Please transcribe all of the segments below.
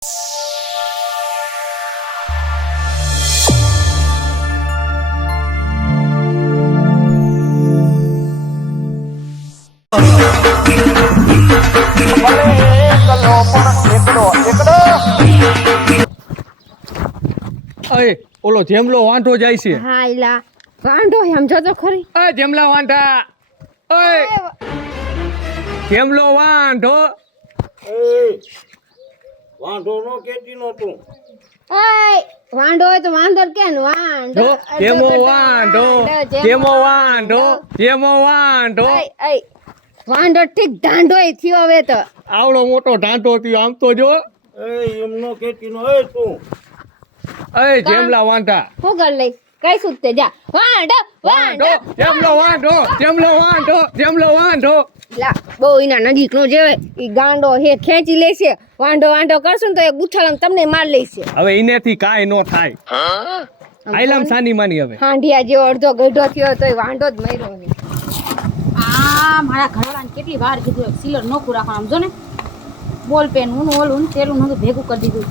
અય ઓલો જેમલો વાંઢો જાય છે. હા એલા વાંઢો સમજો તો ખરી. અય જેમલા વાંઢા, અય જેમલો વાંઢો. વાંધો નો કેતી નો તું ઓય વાંઢો હોય તો વાંઢો કેન વાંઢો જેમો વાંઢો, જેમો વાંઢો, જેમો વાંઢો. વાંઢો ઠીક ઢાંઢોય થયો હવે તો. આવડો મોટો ઢાંઢો થયો આમ તો જો. એમ નો કેતી નો તું અય જેમલા વાંઢા, હું કર લઈ કઈ સુતે જા. વાંઢો વાંઢો, જેમલો વાંઢો, જેમલો વાંઢો, જેમલો વાંઢો. લા બહુ એના નજીક નો જેવે ઈ ગાંડો હે ખેંચી લેશે. વાંઢો વાંઢો કરશું ને તો એ ગુઠાળંગ તમને માર લેશે. હવે એનેથી કાંઈ નો થાય. આઈલામ સાની માની હવે. હાંડિયા જેવો અડધો ગઢો થયો તોય વાંઢો જ મર્યો નહીં. મારા ઘરવાળાને કેટલી વાર કીધું સિલર નોખું રાખવાનું આમ જો ને બોલ પેન હું ઓલું તેલું નતું ભેગું કરી દીધું.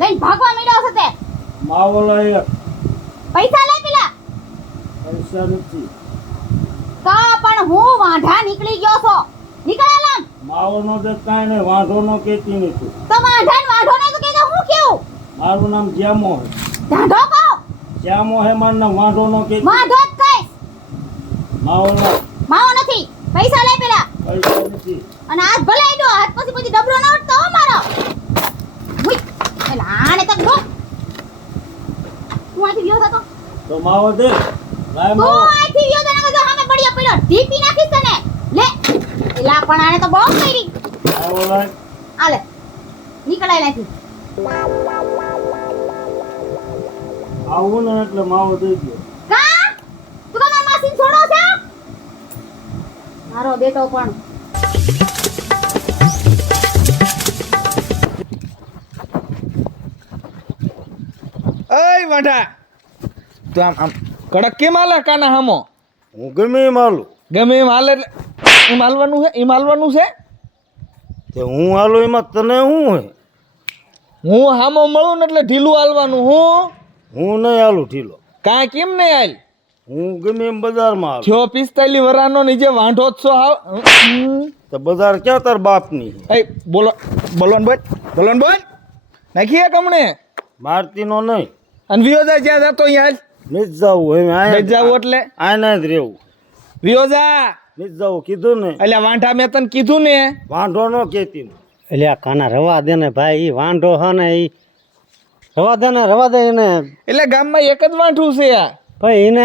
લઈને ભાગવા માંડ્યો છે તે માવલા એક પૈસા લે પેલા પૈસા નથી કા પણ હું વાંઢા નીકળી ગયો છો નીકળાલામ માવો નો દે કાંઈ ને વાંધો નો કેતી નહીં તું તો વાંઢા ને વાંઢો ને તો કે હું કેવું મારું નામ જેમો હે ઢાંઢો કહો જેમો હે મારું નામ વાંધો નો કેતી વાંઢો જ કઈશ માવલા માવો નથી પૈસા લે પેલા પૈસા નથી અને હાથ ભલાઈ દો હાથ પછી ડબરો ન ઉઠતો હો મારો હુઈ એલા આને તક દો હું આથી ગયો હતો તો માવો દે લાય તો માવો આથી ગયો તને તો સામે પડ્યો પડ્યો ઢીપી નાખીશ તને લે એલા પણ આને તો બહુ કરી માવો લાય આલે નીકળાય નાખી આવું ને એટલે માવો દઈ દો કા તું તમાર માસીન છોડો છે મારો બેટો પણ અય વાંઢા, તું આમ કડક કેમ હાલે કાના હામો? હું ગમે એમ હાલું ગમે એમ હાલે એટલે એમ હાલવાનું છે, એમ હાલવાનું છે. તે હું હાલું એમાં તને શું હે હું હામો મળું ને એટલે ઢીલું હાલવાનું. હું નહીં હાલું ઢીલો કાંઈ કેમ નહીં હાલ? હું ગમે એમ બજારમાં હાલું થયો 45 વરાનો નીચે વાંઢો જ છો હાવ. તો બજાર ક્યાં તાર બાપની એ બોલો બોલોન બોલ, બોલોન બોલ નાખીએ કમણે મારતી નો નહીં અને વિયોજા જ્યાં જતો અહીંયા હાલ. નીચ જાવું હવે લઈ જાવું એટલે આને જ રહેવું વિયોજા નીચ જાવું કીધું ને એટલે વાંઢા મેં તને કીધું ને. વાંધો નો કેતી એટલે આ કાના રવા દે ને ભાઈ ઈ વાંઢો હે ને ઈ રવા દે એને એટલે ગામમાં એક જ વાંઢું છે આ. ભાઈ એને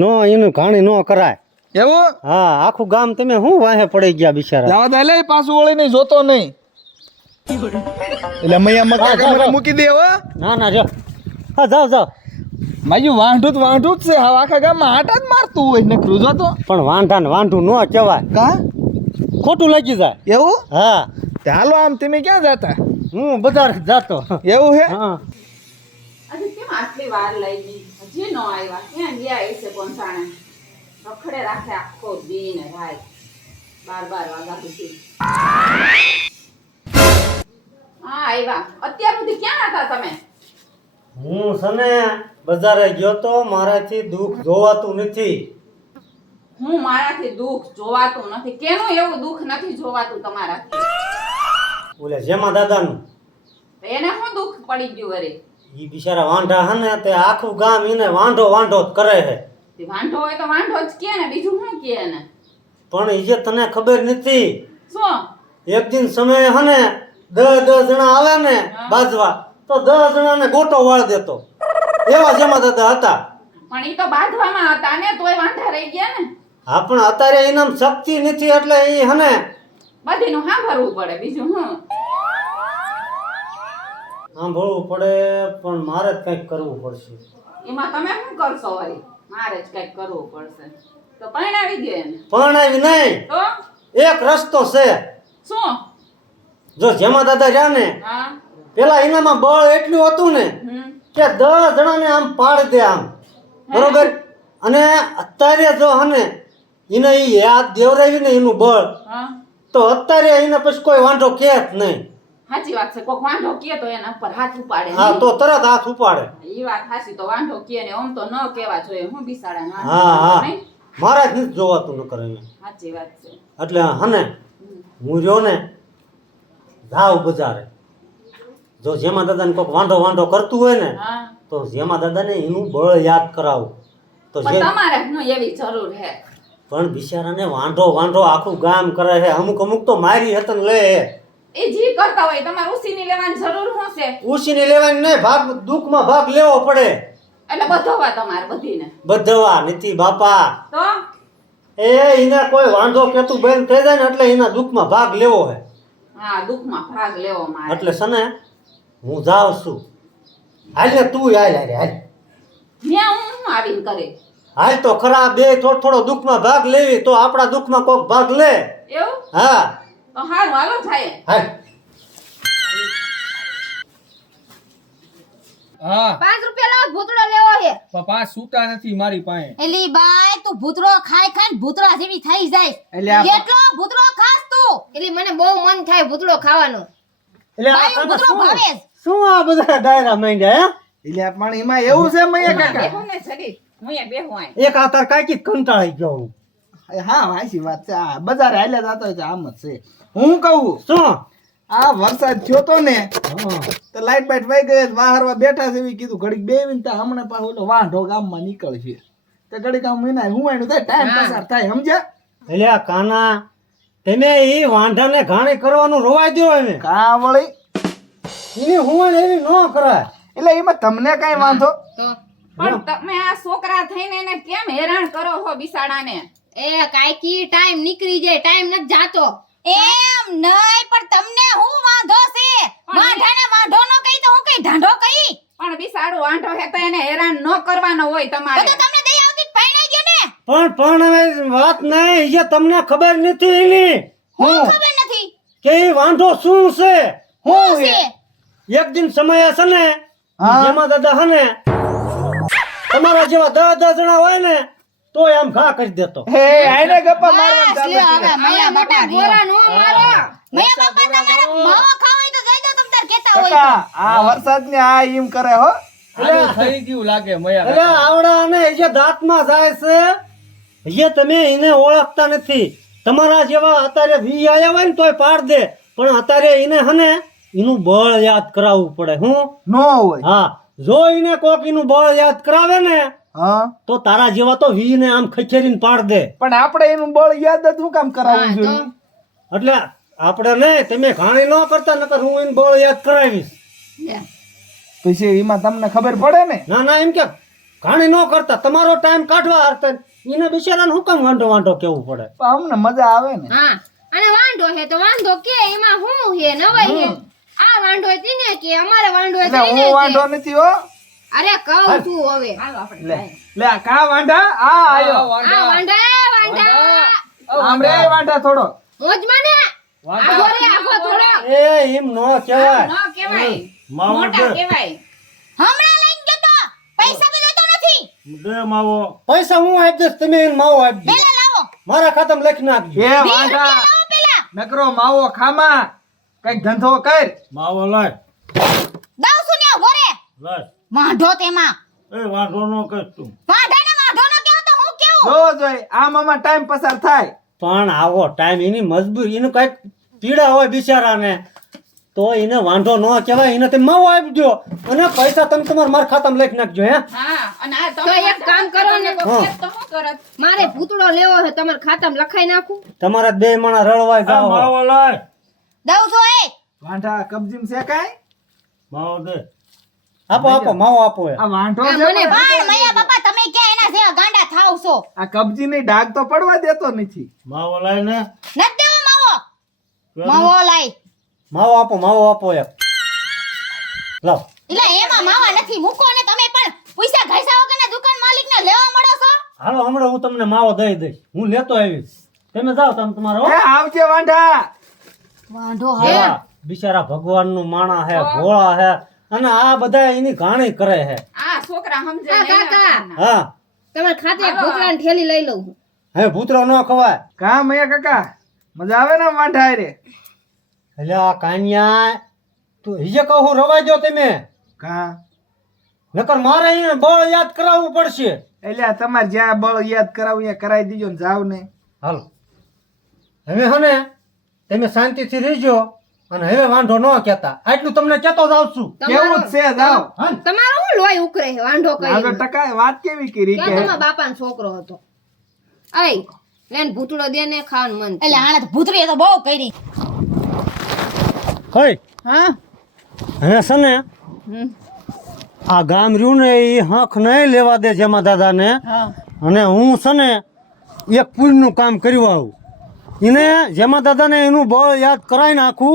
નો એનું ઘાણી નો કરાય. એવું હા આખું ગામ તમે શું વાહે પડી ગયા બિચારા. જવા દે લે પાછું વળીને જોતો નહીં. એટલે મૈયા મકા કેમેરા મૂકી દે હો. ના ના જો હા જાઓ માયું વાંઢું જ છે. હવે આખા ગામમાં આટા જ મારતું હોય નકરું જોતો. પણ વાંઢા ને વાંઢું નો કહેવાય, કા ખોટું લાગી જાય. એવું? હા તે હાલો આમ તમે ક્યાં જતા? હું બજાર જાતો. એવું હે? હા આજે કેમ આટલી વાર લઈ ગઈ હજી નો આવ્યા ક્યાં ગયા હશે કોણસાણે રખડે રાખે આખો દી ને ભાઈ 12 વાગ્યા સુધી હા આવ્યા અત્યાર સુધી ક્યાં હતા તમે હું સને બજારે ગયો તો મારાથી દુઃખ જોવાતું નથી. હું મારાથી દુઃખ જોવાતું નથી કેનું એવું દુઃખ નથી જોવાતું તમારાથી ઓલે જેમાં દાદાનું એને શું દુઃખ પડી ગયું અરે ઈ બિચારા વાંઢા હે ને તે આખું ગામ એને વાંઢો જ કરે છે. તે વાંઢો હોય તો વાંઢો જ કે ને બીજું શું કે ને પણ ઈ જે તને ખબર નથી શું એક દિન સમયે હે ને 10 જણા આવે ને બાજવા તો 10 જણાને ગોટો વાળ દેતો એવા જેમાં દાદા હતા. પણ ઈ તો બાંધવામાં હતા ને તોય વાંઢા રહી ગયા ને હા પણ અત્યારે એનામ શક્તિ નથી એટલે ઈ હે ને બધીનું સાંભળવું પડે બીજું હું સાંભળવું પડે પણ મારે જ કંઈક કરવું પડશે. એમાં તમે શું કરશો વળી મારે જ કંઈક કરવું પડશે તો પરણાવી દે એને પણ આવી નહીં તો એક રસ્તો છે. શું જો જેમાં દાદા રહ્યા ને હા પેલા એનામાં બળ એટલું હતું ને કે 10 જણાને આમ પાડી દે આમ બરોબર. અને અત્યારે જો હને એને ઈ યાદ દેવરાવી ને એનું બળ હા તો અત્યારે એને પછી કોઈ વાંધો કે જ નહીં. સાચી વાત છે કોક વાંઢો કે તો એના ઉપર હાથ ઉપાડે હા તો તરત હાથ ઉપાડે. ઈ વાત હાચી તો વાંઢો કે ને આમ તો ન કેવા જોઈએ હું બિસાડા ના હા હા મારા જ નથી જોવાતું ન કરે એને. સાચી વાત છે એટલે હને હું રહ્યો ને જાવ બજારે જો જેમાં દાદાને કોઈક વાંઢો કરતું હોય ને હા તો જેમાં દાદાને એનું બળ યાદ કરાવું તો પણ જે તમારે ન એવી જરૂર હે પણ બિચારાને વાંઢો આખું ગામ કરે છે. અમુક તો મારી હતન લે એ જી કરતા હોય તમારે ઉસીની લેવાની જરૂર શું છે ઉછીને લેવાની નહીં ભાગ દુઃખમાં ભાગ લેવો પડે. એટલે બધોવા તમારે બધીને બધવા નથી બાપા. તો એને કોઈ વાંધો કેતું બેન થઈ જાય ને એટલે એના દુઃખમાં ભાગ લેવો હે. હા દુઃખમાં ભાગ લેવો મારે એટલે છે ને હું જાઉં છું. હાલ ને તું હાલ ન્યા હું આવીને કરે હાલ તો ખરા બે થોડો દુઃખમાં ભાગ લેવી તો આપણા દુઃખમાં કોક ભાગ લે. એવું હા તો હારું હાલો જાય હાલ. હા 5 રૂપિયા લાવ ભૂતળો લેવો છે પપ્પા છૂટા નથી મારી પાસે. એલી બાય તું ભૂતરો ખાઈ ખાઈને ભૂતરા જેવી થઈ જાય એટલે આ કેટલો ભૂતરો ખાસ તું એટલે મને બહુ મન થાય ભૂતળો ખાવાનો એટલે આ બાયું તને ભૂતરો ભાવે જ. શું આ બધા ડાયરા માંડ્યા એટલે પણ એમાં એવું છે મૈયા કાકા બેહું ને છડી હું અહીંયા બેહું આય હે? એક આ તાર કાકી કંટાળી ગયો હું. હા હાચી વાત છે આ બજારે હાલ્યા જતો હોય તો આમ જ છે. હું કહું શું આ વરસાદ થયો તો ને હા. તો લાઈટ બાઈટ વહી ગઈ વાહરવા બેઠા છે એવી કીધું ઘડીક બેવીને તો હમણાં પાછો ઓલો વાંઢો ગામમાં નીકળશે તો ઘડીક આમ વિનાય હું એનું થાય ટાઈમ પસાર થાય સમજ્યા. એટલે આ કાના તમે ઈ વાંઢાને ઘાણી કરવાનું રોવાઈ દો એને. કા વળી એની હુંવણ એવી ન કરાય. એટલે એમાં તમને કઈ વાંધો તો પણ તમે આ છોકરા થઈને એને કેમ હેરાન કરો છો બિસાડાને એ કાઈકી ટાઈમ નીકળી જાય ટાઈમ નથી જાતો એમ નહીં પણ તમને હું વાંધો છે વાંઢાને વાંઢો નો કહી તો હું કઈ ઢાંઢો કહી પણ બિસાડું વાંઢો હે તો એને હેરાન ન કરવાનો હોય તો તમારે તો તમને દઈ આવતી જ પરણાઈ ગયો ને પણ હવે વાત નહીં એ તમને ખબર નથી એની હું ખબર નથી કે ઈ વાંઢો શું છે. હું છે એક દિન સમય હશે ને હા. જેમાં દાદા હને તમારા જેવા 10 જણા હોય ને તો આમ ઘા કરી દેતો. હે આઈને ગપ્પા મારવાનું બસ ચાલુ લ્યો છે. હવે મયા મોટા ગોરા નો મારો મયા બાપા તમારા માવો ખાવો હોય તો જઈ દો તમ તાર કેતા હોય તો કાકા આ વરસાદ ને આ એમ કરે હો એટલે થઈ ગયું લાગે મૈયા એટલે આવડા ને જે દાંતમાં જાય છે એ તમે એને ઓળખતા નથી. તમારા જેવા અત્યારે વી આયા હોય ને તોય પાડ દે પણ અત્યારે એને હને એનું બળ યાદ કરાવવું પડે. હું નો હોય હા જો એને કોક એનું બળ યાદ કરાવે ને હા તો તારા જેવા તો વી ને આમ ખચેરીને પાડ દે. પણ આપણે એનું બળ યાદ જ શું કામ કરાવવું હા, તો? જોઈએ એટલે આપણે નહીં તમે ઘાણી ન કરતા નકર હું એને બળ યાદ કરાવીશ. પછી એમાં તમને ખબર પડે ને ના એમ કે ઘાણી ન કરતા તમારો ટાઈમ કાઢવા હારતા એને બિચારાને હું કામ વાંઢો કેવું પડે. પણ અમને મજા આવે ને હા અને વાંઢો હે તો વાંધો કે એમાં હું હે નવાઈ હે આ વાંઢો હતી ને કે અમારે વાંઢો એટલે હતી ને હું વાંઢો નથી હો અરે કહું છું હવે હાલો આપણે લે જાય. લે આ કા વાંઢા આ આયો આ વાંઢા આમ રે વાંઢા થોડો મોજમાં ને આખો રે આખો થોડો એ એમ ન કહેવાય. ન કહેવાય માવો મોટા દે કહેવાય હમણાં લઈને ગયો તો પૈસા તો લેતો નથી દે માવો પૈસા હું આપી દઈશ તમે એને માવો આપી દો. પેલા લાવો મારા ખાતામાં લખી નાખજો. એ 20 વાંઢા રૂપિયા લાવો પેલા નકરો માવો ખામાં કઈક ધંધો કર માવો લાય દઉં છું ને ઘરે લાય વાંઢો તેમાં એ વાંધો ન કર તું વાંઢાને વાંઢો નો કહો તો હું કેવું જો જોઈ આમ આમાં ટાઈમ પસાર થાય પણ આવો ટાઈમ એની મજબૂરી એનું કઈક પીડા હોય બિચારાને તો એને વાંધો ન કહેવાય. એને તમે માવો આપી દો અને પૈસા તમે તમારા મારા ખાતામાં લખી નાખજો. હે હા અને આ તો તમે એક કામ કરો ને હા. તો શું કરત મારે ભૂતળો લેવો છે તમારા ખાતામાં લખાઈ નાખું તમારા બે માણા રળવાય આ જાઓ. માવો લાય દઉં છું એ વાંઢા કબજીમ છે કાઈ માવો દે આપો માવો આપો. એ આ વાંઢો આ છે મને પણ પણ મયા બાપા તમે ક્યાં એના જેવા ગાંડા થાવ છો આ કબજી ની ડાઘ તો પડવા દેતો નથી માવો લાય ને નથી દેવો માવો માવો લાય માવો આપો એક લાવ. એટલે એમાં માવા નથી મૂકો ને તમે પણ પૈસા ઘાયસા વગરના દુકાન માલિકને લેવા મળો છો હાલો હમણાં હું તમને માવો દઈ દઈશ. હું લેતો આવીશ. તમે જાઓ તમે તમારો. એ આવજે વાંઢા વાંઢો હા, બિચારા ભગવાનનું માણા હે ભોળા હે અને આ બધા એની ઘાણી કરે છે. આ છોકરા સમજે હા, નહીં કાકા. આપણને. હા તમારે ખાતે ભૂતરાની થેલી લઈ લઉં છું. હવે ભૂતરો ન ખવાય. કા મૈયા કાકા મજા આવે ને વાંઢા રે? એટલે આ કાનિયા તું હિજે કહું રવા જો તમે, કા નકર મારે એને બળ યાદ કરાવવું પડશે. એટલે આ તમારે જ્યાં બળ યાદ કરાવું ત્યાં કરાવી દીજો ને જાવ ને. હાલો હવે હને તમે શાંતિથી રહેજો અને હવે વાંધો ન કહેતા, આટલું તમને કહેતો જ આવશું. કેવું જ છે જાવ. હા ને? તમારો હું લોહી ઉકરે છે વાંઢો આગળ કરી ટકા વાત કેવી કરી ક્યાં કે તમારા બાપાનો છોકરો હતો? આય લેન ભૂતળો દે ને ખાવાનું મન એટલે આણે તો ભૂતરીએ તો બહુ કરી. કઈ હા હવે છે ને આ ગામ રહ્યું ને એ હક નહીં લેવા દે જેમાં દાદાને. હા અને હું છે ને એક પુણ્યનું કામ કર્યું આવું એને જેમાં દાદાને એનું બળ યાદ કરાવી નાખું,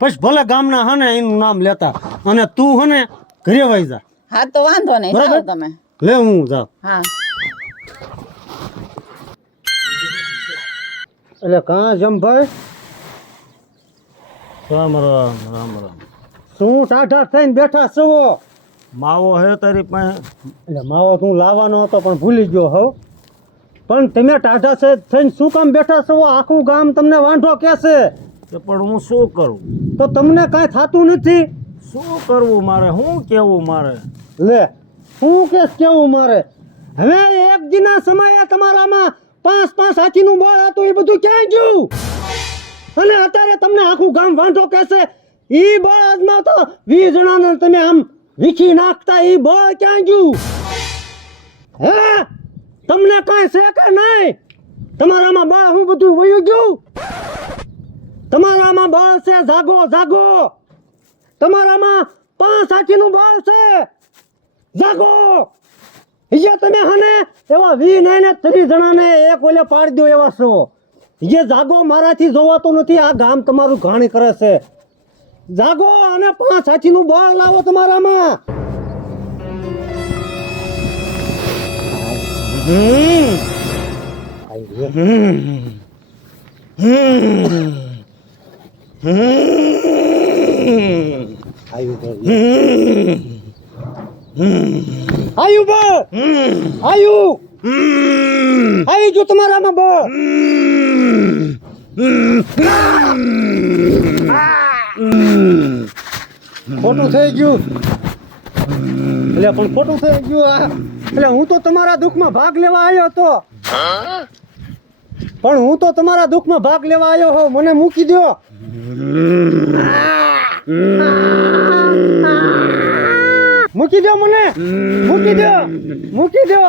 પછી ભલે ગામના હને એનું નામ લેતા. અને તું હને ઘરે વહી જા. હા તો વાંધો નહીં બરાબર? જાઓ તમે. લે હું જાઉં. હા એટલે કાં જમભાઈ? રામ રામ રામ રામ. શું ટાઢા થઈને બેઠા છો? માવો હે તારી પાસે? એટલે માવો તું લાવવાનો હતો પણ ભૂલી ગયો હોવ. પણ તમે ટાઢા છે થઈને શું કામ બેઠા છો? આખું ગામ તમને વાંઢો કહેશે. તો પણ હું શું કરું? તો તમને કાંઈ થતું નથી. શું કરવું મારે? શું કેવું મારે? લે હું કેવું મારે? હવે એક દિના સમયે તમારામાં 5 હાથીનું બળ હતું, એ બધું ક્યાં ગયું? અને અત્યારે તમને આખું ગામ વાંઢો કહેશે. ઈ બળ આજમાં તો 20 જણાને તમે આમ વીખી નાખતા, ઈ બળ ક્યાં ગયું? હે તમને કાંઈ છે કે નહીં? તમારામાં બળ હું બધું વયું ગયું? તમારામાં બળ છે, જાગો જાગો. તમારામાં 5 હાથીનું બળ છે, જાગો. જે તમે હને એવા 20 ને 30 જણાને એક ઓલે પાડી દો એવા છો. જે જાગો, મારાથી જોવાતું નથી. આ ગામ તમારું ઘાણી કરે છે. જાગો અને 5 હાથીનું બળ લાવો તમારામાં. આયુ બળ, આવી જો તમારામાં બળ. ખોટું થઈ ગયું. એટલે પણ ખોટું થઈ ગયું આ. એટલે હું તો તમારા દુઃખમાં ભાગ લેવા આવ્યો હતો. પણ હું તો તમારા દુઃખમાં ભાગ લેવા આવ્યો હો. મને મૂકી દો. મૂકી દો મને. મૂકી દો. મૂકી દો.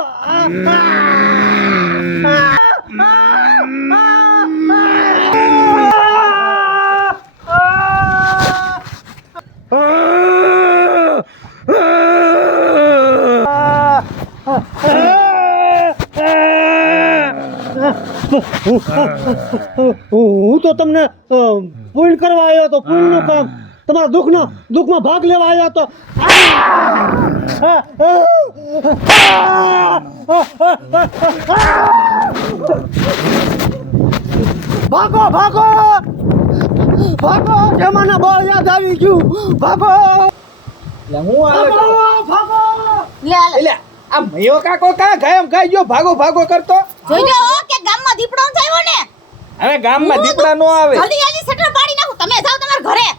હું તો તમને પૂર્ણ કરવા આવ્યો હતો. પૂર્ણનું કામ, તમારા દુઃખમાં ભાગ લેવા આવ્યો હતો. ભાગો ભાગો ભાગો. જમાના બળ યાદ આવી ગયું. ભાગો એટલે હું આવે ભાગો. લે લે એટલે આ મૈયો કાકો કા ગાયમ ખાઈ ગયો ભાગો ભાગો કરતો? જોઈજો હો કે ગામમાં દીપડો થયો ને. હવે ગામમાં દીપડા નો આવે. જલ્દી જલ્દી શટર પાડી નાખું. તમે જાઓ તમારા ઘરે.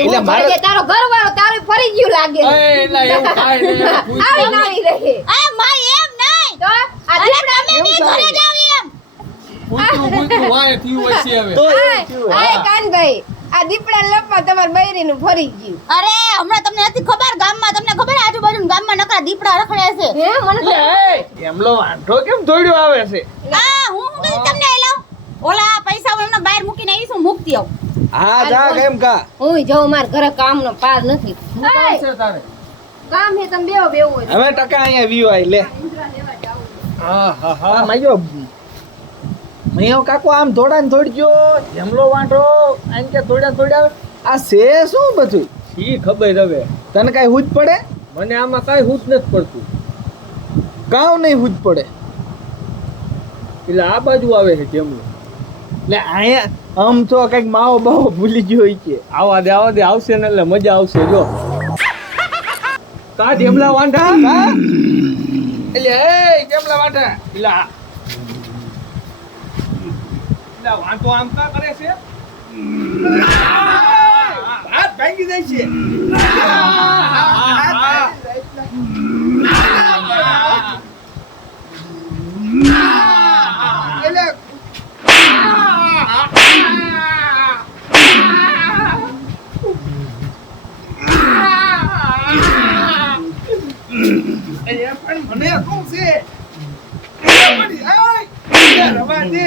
એટલે મારે તારો ઘરવાળો તારે ફરી ગયું લાગે આવી નાવી રહે આ માય એમ નહીં. તો આ અરે દીપડા તમે બી ઘરે જાવ એમ. આય કાનભાઈ આ દીપડા લપવા તમાર બૈરીનું ફરી ગયું. અરે હમણાં તમને નથી ખબર ગામમાં, તમને ખબર આજુબાજુ ગામમાં નકરા દીપડા રખડે છે. હે મને તો એમલો વાંઢો કેમ દોડ્યો આવે છે? આ હું કઈ તમને એલાવ ઓલા પૈસા ઓલા બહાર મૂકીને આવીશું, મુકતી આવ. હા જા કેમ કા હું જઉં માર ઘરે કામનો પાર નથી. કામ હે તમે બેવો હોય હવે ટકા અહીંયા વ્યુ આઈ લે. હા હા હા મૈયો મૈયો કાકો આમ દોડા ને દોડજો. એમલો વાંઢો આમ કે દોડ્યા આ છે શું બધું? ઈ ખબર હવે તને કાઈ હુજ પડે? મને આમાં કાંઈ હૂટ નથી પડતું. કાવ નહીં હુજ પડે. એટલે આ બાજુ આવે છે જેમનું. એટલે અહીંયા આમ તો કઈક માવો બાવો ભૂલી ગયો હોય છે. આવા દે આવશે ને એટલે મજા આવશે. જો કા જેમલા વાંઢા કા એટલે એ જેમલા વાંઢા લા લા વાંઢો આમ કા કરે છે હાથ ભાંગી જાય છે એટલે પણ મને શું છે રવા દે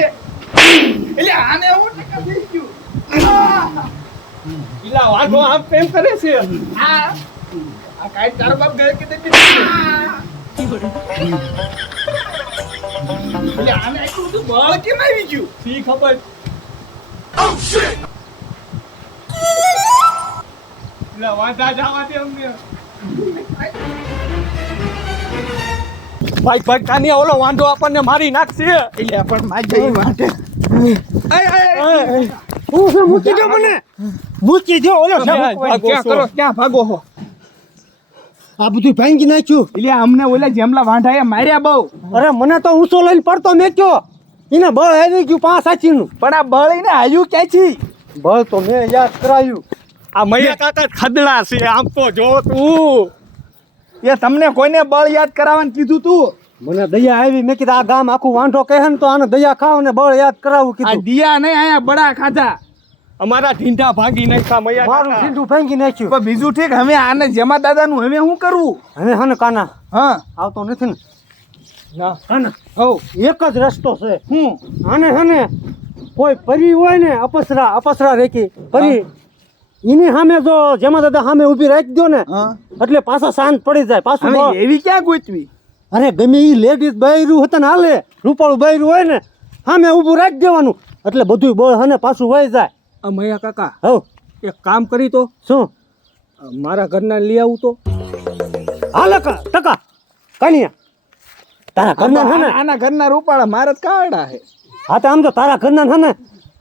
એટલે આને હું ટકા થઈ ગયું પેલા વાંઢો આમ પ્રેમ કરે છે આ કાઈ તાર બાપ ગયે કે એટલે આને આટલું બધું બળ કેમ આવી ગયું સી ખબર પેલા વાંઢા જવા દે અમને ભાઈ ભાઈ કાનિયા ઓલો વાંઢો આપણને મારી નાખશે એટલે પણ મારી વાંઢે મૂકી દો મને મૂકી દો ઓલો ક્યાં કરો ક્યાં ભાગો હો આ બધું ભાંગી નાખ્યું એટલે અમને ઓલા જેમલા વાંઢાએ માર્યા બહુ અરે મને તો ઊંચો લઈને પડતો મેક્યો એને બળ આવી ગયું 5 સાચીનું પણ આ બળ એને આવ્યું ક્યાંથી બળ તો મેં યાદ કરાયું આ મૈયા કાકા ખદડા છે આમ તો જો તું એ તમને કોઈને બળ યાદ કરાવવાનું કીધું તું મને દયા આવી મેં કીધું આ ગામ આખું વાંઢો કહે ને તો આને દયા ખાવ ને બળ યાદ કરાવું આ કીધું દિયા નહીં આયા બડા ખાધા અમારા ઢીંઢા ભાગી નાખ્યા મૈયા મારું કાકા સીધું ભાંગી નાખ્યું પણ બીજું ઠીક હવે આને જેમા દાદાનું હવે શું કરવું હવે હને કાના હા આવતો નથી ને ના હને હો એક જ રસ્તો છે હું આને હને કોઈ પરી હોય ને અપસરા રેકી પરી એની સામે જો જેમાં દાદા સામે ઊભી રાખી દો ને હા એટલે પાછા શાંત પડી જાય પાછું હવે બળ. એવી ક્યાં ગોતવી અરે ગમે એ લેડીઝ બૈરું હતા ને હાલે રૂપાળું બૈરું હોય ને સામે ઊભું રાખી દેવાનું એટલે બધું બળ હને પાછું વહી જાય આ મૈયા કાકા હવ એક કામ કરી તો શું મારા ઘરના લઈ આવું તો હાલે ટકા કન્યા તારા ઘરના હે ને આના ઘરના રૂપાળા મારે જ કાવડા હે હા તો આમ તો તારા ઘરના હે ને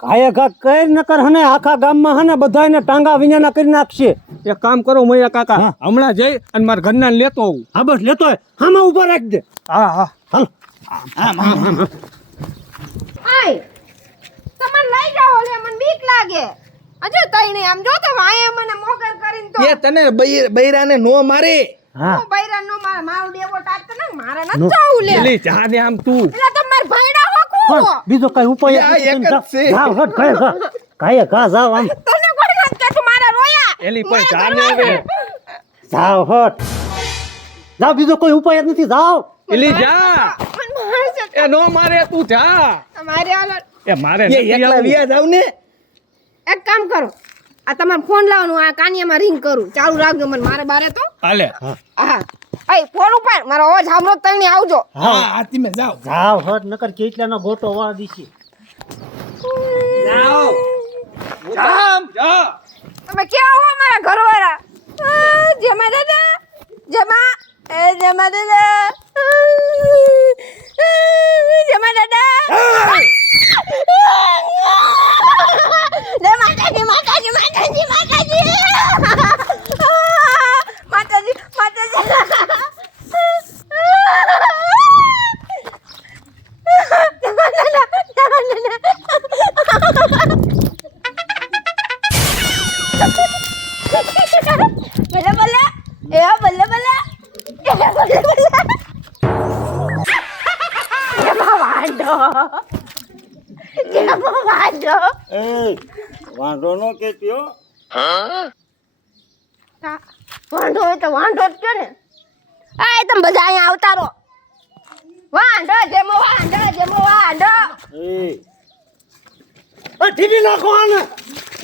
કાયા ઘા કઈ ન કર હને આખા ગામમાં હને બધાને ટાંગા વિનાના કરી નાખશે એક કામ કરો મૈયા કાકા હા. હમણાં જઈ અને મારા ઘરના લેતો આવું હા બસ લેતો હોય હામાં ઊભા રાખી દે હા હા હાલ આય તમને લઈ જાઓ લે મને બીક લાગે હજુ તઈ નહીં આમ જો તો વાયે મને મોગર કરીને તો એ તને બૈરાને નો મારે હા હું બૈરા નો મારું ડેવો ટાટ ને મારે ન જાવું લે એલી જાને આમ તું એટલે તમાર ભાઈડા હોકું પણ બીજો કઈ ઉપાય આ એક જ છે. જાવ હટ કાયા ઘા જાવ આમ તને કોણ વાત કે તું મારા રોયા એલી પણ જાને હવે જાવ હટ જાવ બીજો કોઈ ઉપાય જ નથી જાવ એલી જા મન મારશે એ નો મારે તું જા તમારે હાલો એ મારે એકલા વિયા જાવ ને એક કામ કરો આ તમારે ફોન લાવવાનું આ કાનિયામાં રિંગ કરું ચાલુ રાખજો મને મારે બારે તો હાલે હા અય ફોન ઉપર મારો અવાજ સાંભળો તઈને આવજો હા આતી મે જાવ જાવ હટ નકર કેટલાનો ગોટો વા દીશી જાવ જામ જા તમે કેવા હો મારા ઘરવાળા જેમાં દાદા જેમાં જેમાં દાદા જેમાં દાદા માતાજી માતાજી માતાજી માતાજી માતાજી માતાજી ભલે ભલે એ ભલે ભલે એમાં વાંધો એમાં વાંધો વાંધો નો કેત્યો વાંધો હોય તો વાંધો જ છે ને આ તમે બધા અહીંયા આવતા રહો વાંધો જેમો વાંધો એ ટીવી નાખો આને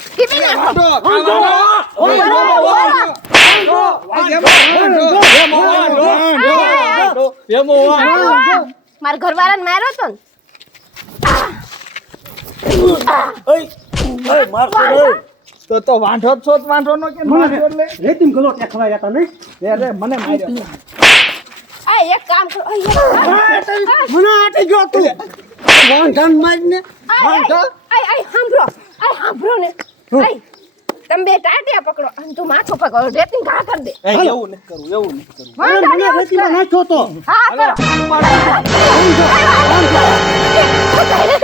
ટીવી નાખો મારા ઘરવાળાને માર્યો તો ને મારતો રે તો વાંઢો જ છો વાંઢો નો કે માર્યો એટલે રેતીમ ગલો કે ખવાય હતા નહીં અરે મને માર્યો આ એક કામ કરો મને આટી ગયો તું વાંઢાન મારને આય સાંભળો ને આય તમે બે ટાટિયા પકડો અને તું માથું પકડો રેતી ઘા કરી દે એ, એવું નથી કરવું એવું નથી કરવું વાંધો મને નહીં, રેતીમાં નાખ્યો તો હા કરો